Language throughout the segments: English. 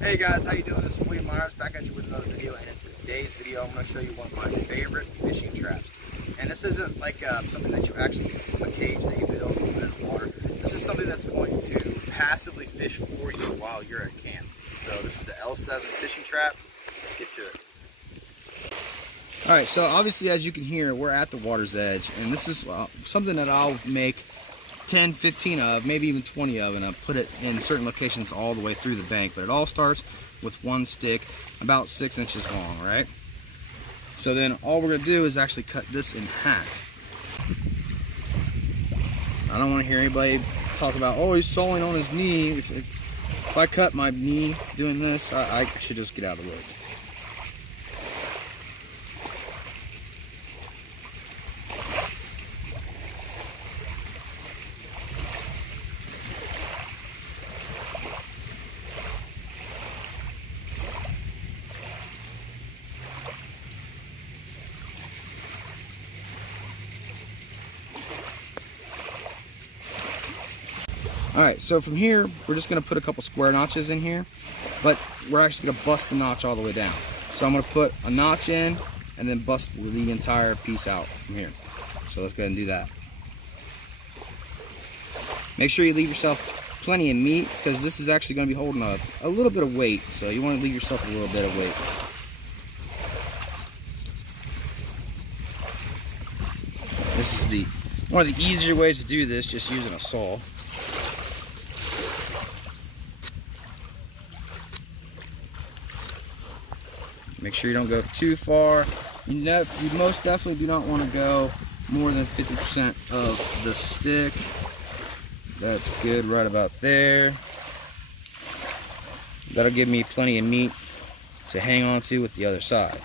Hey guys, how you doing? This is William Myers back at you with another video, and in today's video I'm going to show you one of my favorite fishing traps. And this isn't like something that you actually a cage that you build in the water. This is something that's going to passively fish for you while you're at camp. So this is the L.7 fishing trap. Let's get to it. Alright, so obviously as you can hear, we're at the water's edge, and this is something that I'll make 10, 15 of, maybe even 20 of, and I'll put it in certain locations all the way through the bank. But it all starts with one stick about 6 inches long, right? So then all we're going to do is actually cut this in half. I don't want to hear anybody talk about, oh, he's sawing on his knee. If I cut my knee doing this, I should just get out of the woods. Alright, so from here, we're just going to put a couple square notches in here, but we're actually going to bust the notch all the way down. So I'm going to put a notch in, and then bust the entire piece out from here. So let's go ahead and do that. Make sure you leave yourself plenty of meat, because this is actually going to be holding a little bit of weight, so you want to leave yourself a little bit of weight. This is one of the easier ways to do this, just using a saw. Make sure you don't go too far. You most definitely do not want to go more than 50% of the stick. That's good right about there. That'll give me plenty of meat to hang on to with the other side.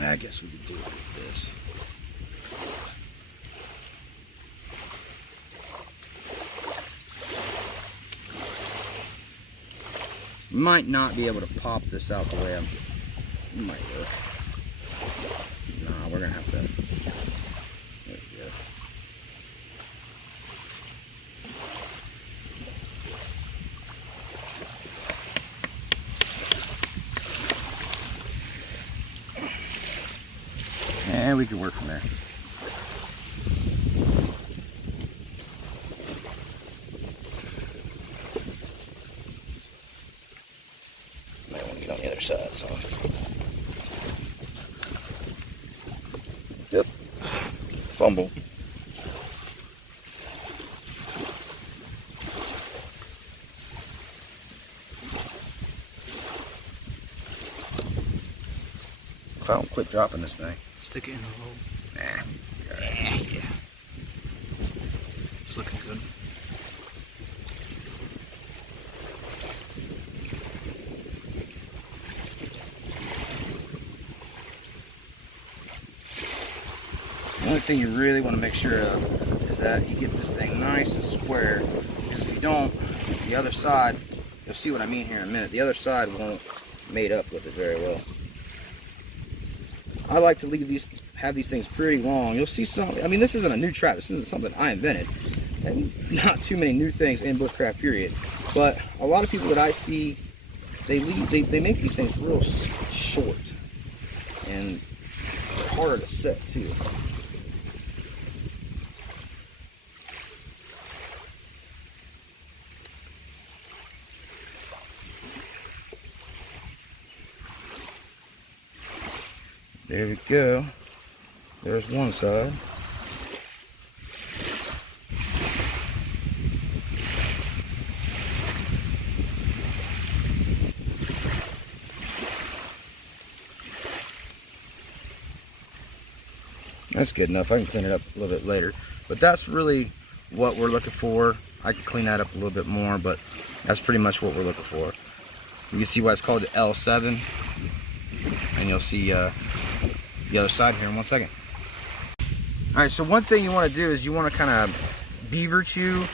I guess we could do it like this. Might not be able to pop this out the way I might work. Nah, we're gonna have to. There we go. And we can work from there. Might want to get on the other side, so. Yep. Fumble. If I don't quit dropping this thing. Stick it in the hole. Nah. Yeah. It's looking good. The only thing you really want to make sure of is that you get this thing nice and square, because if you don't, the other side, you'll see what I mean here in a minute, the other side won't mate up with it very well. I like to have these things pretty long. You'll see some, I mean, this isn't a new trap, this isn't something I invented, and not too many new things in bushcraft period, but a lot of people that I see, they make these things real short, and they're harder to set too. There we go. There's one side. That's good enough. I can clean it up a little bit later. But that's really what we're looking for. I can clean that up a little bit more, but that's pretty much what we're looking for. You can see why it's called the L7. And you'll see the other side here in 1 second. Alright, so one thing you want to do is you want to kind of beaver chew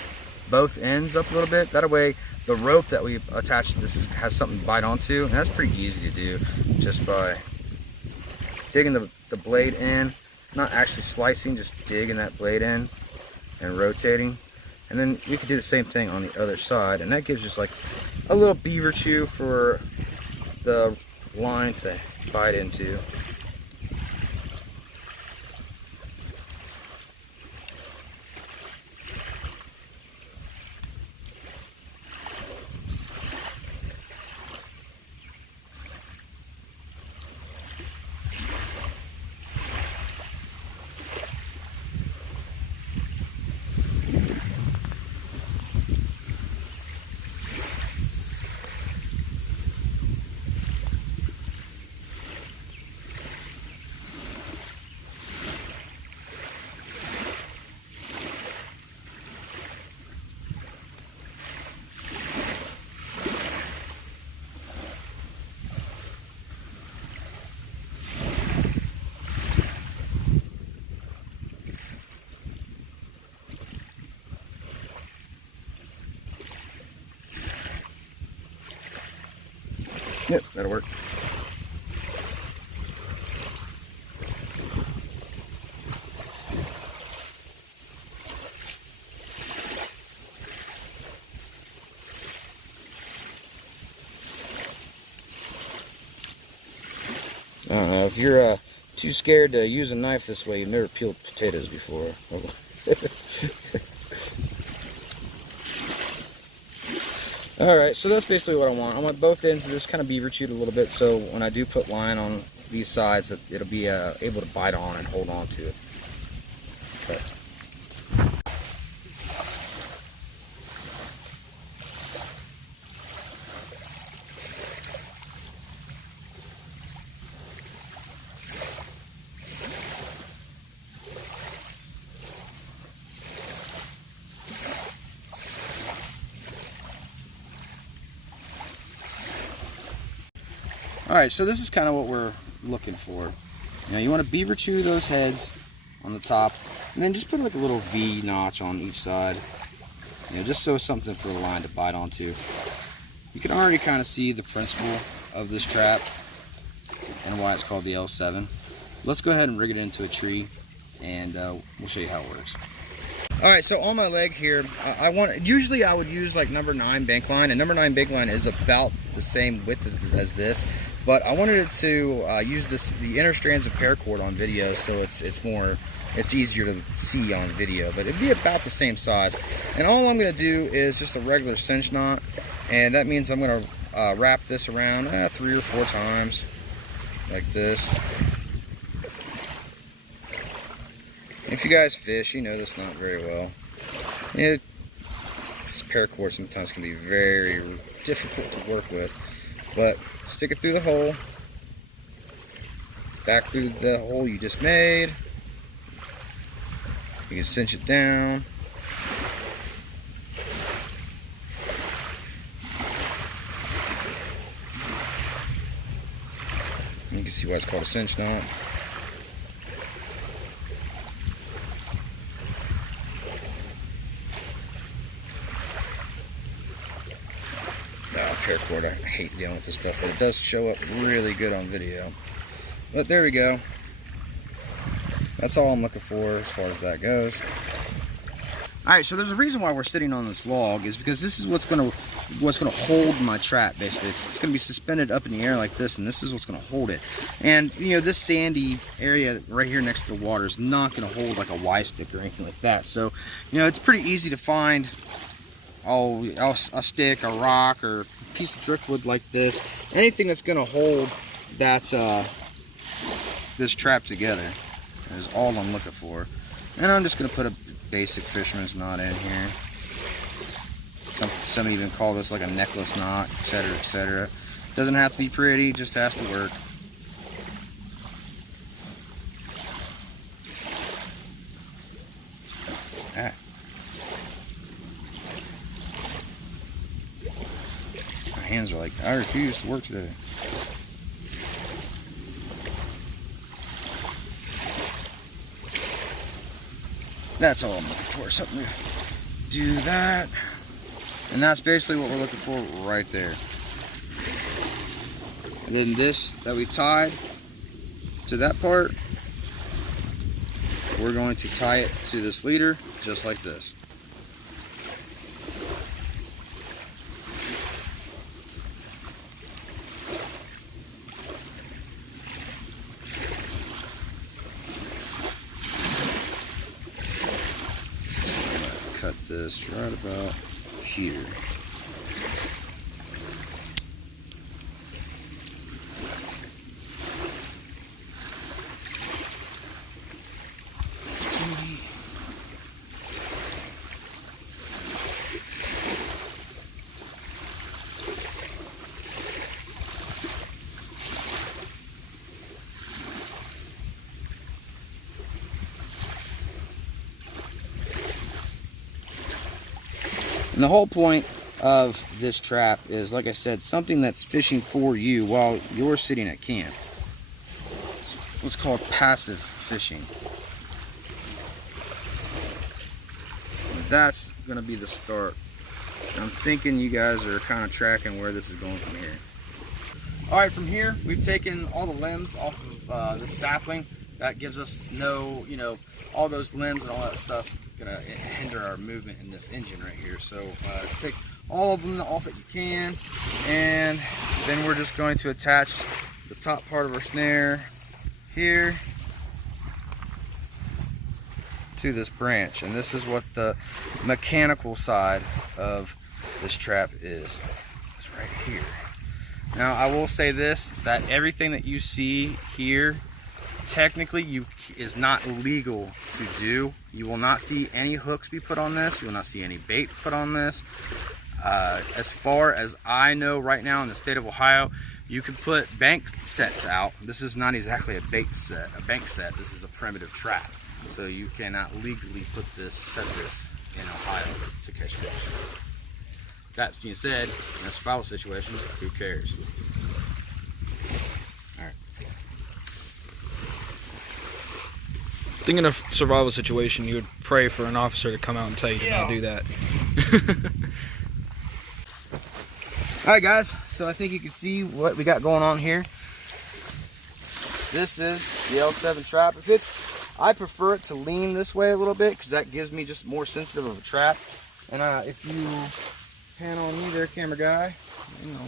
both ends up a little bit. That way the rope that we attach to this has something to bite onto, and that's pretty easy to do just by digging the blade in, not actually slicing, just digging that blade in and rotating. And then you can do the same thing on the other side, and that gives just like a little beaver chew for the line to bite into. Yep, that'll work. If you're too scared to use a knife this way, you've never peeled potatoes before. Alright, so that's basically what I want. I want both ends of this kind of beaver chewed a little bit, so when I do put line on these sides, that it'll be able to bite on and hold on to it. Okay. Alright, so this is kind of what we're looking for. You know, you want to beaver chew those heads on the top, and then just put like a little V notch on each side. You know, just so something for the line to bite onto. You can already kind of see the principle of this trap and why it's called the L.7. Let's go ahead and rig it into a tree, and we'll show you how it works. Alright, so on my leg here, usually I would use like number 9 bank line, and number 9 bank line is about the same width as this, but I wanted to use the inner strands of paracord on video, so it's easier to see on video, but it'd be about the same size. And all I'm going to do is just a regular cinch knot, and that means I'm going to wrap this around 3 or 4 times like this. If you guys fish, you know this knot very well. This paracord sometimes can be very difficult to work with, but stick it through the hole, back through the hole you just made. You can cinch it down. You can see why it's called a cinch knot. Paracord, I hate dealing with this stuff, but it does show up really good on video. But there we go. That's all I'm looking for as far as that goes. Alright, so there's a reason why we're sitting on this log, is because this is what's gonna hold my trap, basically. It's gonna be suspended up in the air like this, and this is what's gonna hold it. And you know, this sandy area right here next to the water is not gonna hold like a Y stick or anything like that. So, you know, it's pretty easy to find a stick, a rock, or a piece of driftwood like this. Anything that's gonna hold that this trap together is all I'm looking for. And I'm just gonna put a basic fisherman's knot in here. Some even call this like a necklace knot, etc., etc. Doesn't have to be pretty, just has to work. Ah. My hands are like, I refuse to work today. That's all I'm looking for, something to do that. And that's basically what we're looking for right there. And then this that we tied to that part, we're going to tie it to this leader just like this. cut this right about here. And the whole point of this trap is, like I said, something that's fishing for you while you're sitting at camp. It's what's called passive fishing. That's going to be the start. I'm thinking you guys are kind of tracking where this is going from here. All right, from here, we've taken all the limbs off of the sapling. That gives us all those limbs and all that stuff gonna hinder our movement in this engine right here. So take all of them off that you can, and then we're just going to attach the top part of our snare here to this branch, and this is what the mechanical side of this trap is. It's right here. Now I will say this, that everything that you see here technically is not legal to do. You will not see any hooks be put on this. You will not see any bait put on this. As far as I know right now in the state of Ohio, you can put bank sets out. This is not exactly a bank set. This is a primitive trap. So you cannot legally set this in Ohio to catch fish. That being said, in a survival situation, who cares? Thinking of survival situation, you would pray for an officer to come out and tell you to not do that. Alright guys, so I think you can see what we got going on here. This is the L7 trap. I prefer it to lean this way a little bit because that gives me just more sensitive of a trap. And if you pan on me there, camera guy,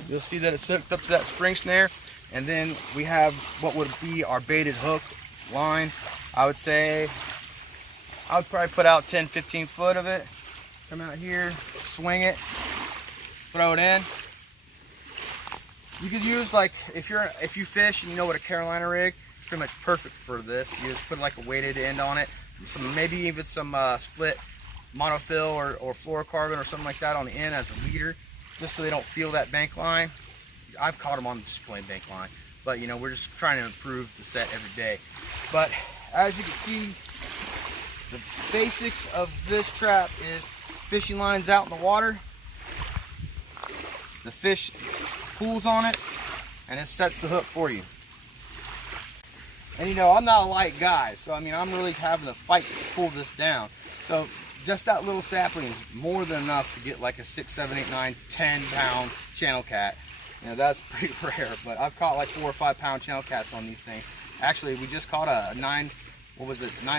you'll see that it's hooked up to that spring snare. And then we have what would be our baited hook line. I would say I would probably put out 10-15 foot of it. Come out here, swing it, throw it in. You could use, like, if you fish and you know what a Carolina rig, it's pretty much perfect for this. You just put like a weighted end on it, maybe even some split monofill or fluorocarbon or something like that on the end as a leader, just so they don't feel that bank line. I've caught them on just plain bank line, but we're just trying to improve the set every day. But as you can see, the basics of this trap is fishing lines out in the water. The fish pulls on it, and it sets the hook for you. And I'm not a light guy, so I'm really having to fight to pull this down. So just that little sapling is more than enough to get like a 6, 7, 8, 9, 10 pound channel cat. That's pretty rare, but I've caught like 4 or 5 pound channel cats on these things. Actually, we just caught a 9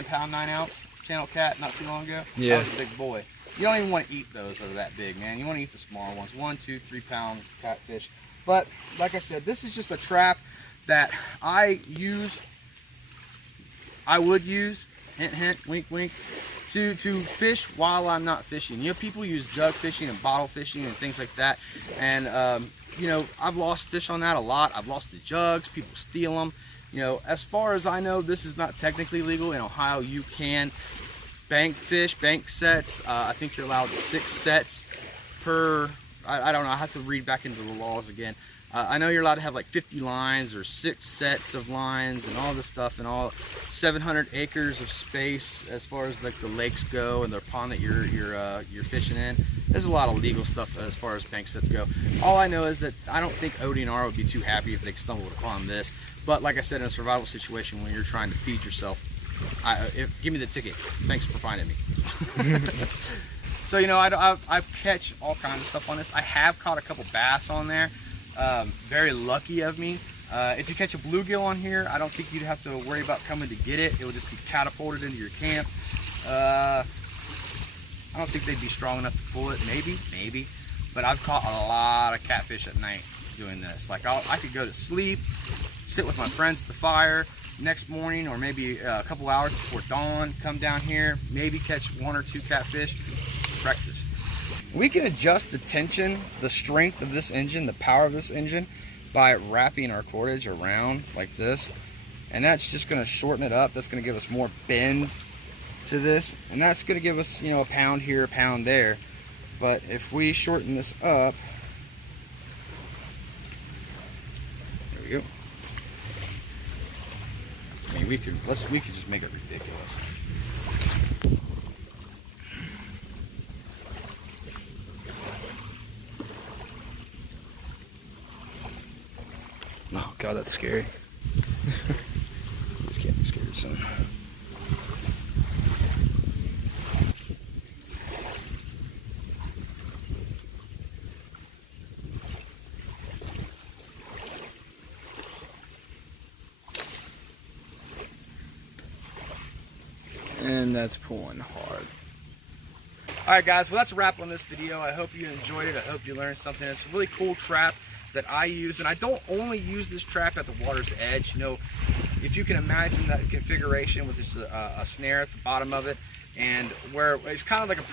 pound, 9 ounce channel cat not too long ago. Yeah. That was a big boy. You don't even want to eat those that are that big, man. You want to eat the smaller ones, 1, 2, 3 pound catfish. But like I said, this is just a trap that I would use, hint, hint, wink, wink, to fish while I'm not fishing. People use jug fishing and bottle fishing and things like that. And, I've lost fish on that a lot. I've lost the jugs. People steal them. As far as I know, this is not technically legal. In Ohio, you can bank fish, bank sets. I think you're allowed 6 sets per, I don't know, I have to read back into the laws again. I know you're allowed to have like 50 lines or 6 sets of lines and all this stuff, and all 700 acres of space as far as like the lakes go and the pond that you're fishing in. There's a lot of legal stuff as far as bank sets go. All I know is that I don't think ODNR would be too happy if they stumbled upon this. But like I said, in a survival situation when you're trying to feed yourself, give me the ticket. Thanks for finding me. So I've catch all kinds of stuff on this. I have caught a couple bass on there. Very lucky of me. If you catch a bluegill on here, I don't think you'd have to worry about coming to get it. It will just be catapulted into your camp. I don't think they'd be strong enough to pull it. Maybe. But I've caught a lot of catfish at night doing this. Like I could go to sleep, sit with my friends at the fire, next morning or maybe a couple hours before dawn, come down here, maybe catch 1 or 2 catfish. breakfast. We can adjust the tension, the strength of this engine, the power of this engine by wrapping our cordage around like this. And that's just going to shorten it up. That's going to give us more bend to this. And that's going to give us, you know, a pound here, a pound there. But if we shorten this up, there we go. I mean, we could just make it ridiculous. Oh God, that's scary. Just can't be scared, son. And that's pulling hard. Alright guys, well that's a wrap on this video. I hope you enjoyed it. I hope you learned something. It's a really cool trap that I use, and I don't only use this trap at the water's edge. You know, if you can imagine that configuration with just a snare at the bottom of it, and where it's kind of like a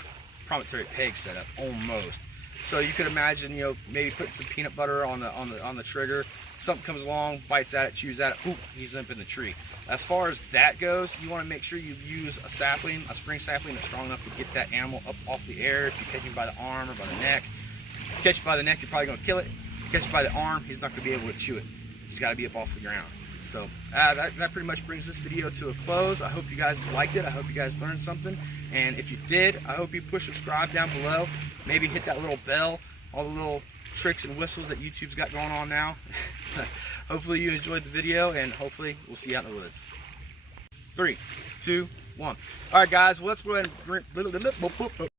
promontory peg setup almost. So you could imagine, you know, maybe putting some peanut butter on the trigger. Something comes along, bites at it, chews at it, boop, he's limp in the tree. As far as that goes, you want to make sure you use a sapling, a spring sapling that's strong enough to get that animal up off the air. If you catch him by the arm or by the neck, if you catch him by the neck, you're probably going to kill it. If you catch him by the arm, he's not going to be able to chew it. He's got to be up off the ground. So that pretty much brings this video to a close. I hope you guys liked it. I hope you guys learned something. And if you did, I hope you push subscribe down below. Maybe hit that little bell, all the little tricks and whistles that YouTube's got going on now. Hopefully you enjoyed the video, and hopefully we'll see you out in the woods. 3, 2, 1. All right, guys, well, let's go ahead and